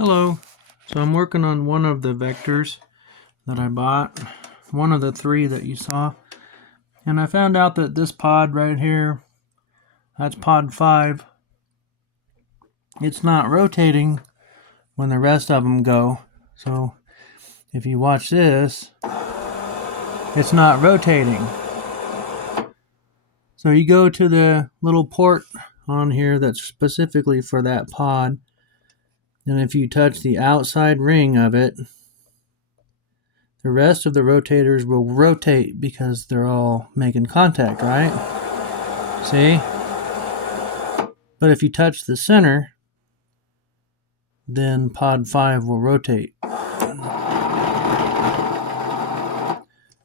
Hello. So I'm working on one of the vectors that I bought, one of the three that you saw. And I found out that this pod right here, that's pod 5, it's not rotating when the rest of them go. So if you watch this, it's not rotating. So you go to the little port on here that's specifically for that pod, and if you touch the outside ring of it, the rest of the rotators will rotate because they're all making contact, right? See? But if you touch the center, then pod 5 will rotate.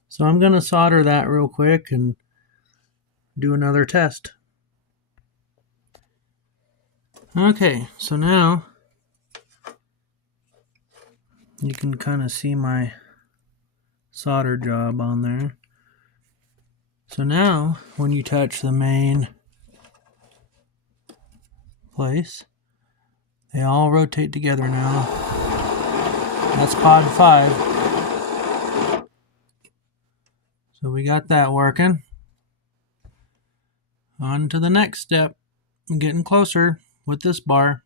So I'm going to solder that real quick and do another test. Okay, so now you can kind of see my solder job on there. So now when you touch the main place, they all rotate together now. That's pod 5. So we got that working. On to the next step. I'm getting closer with this bar.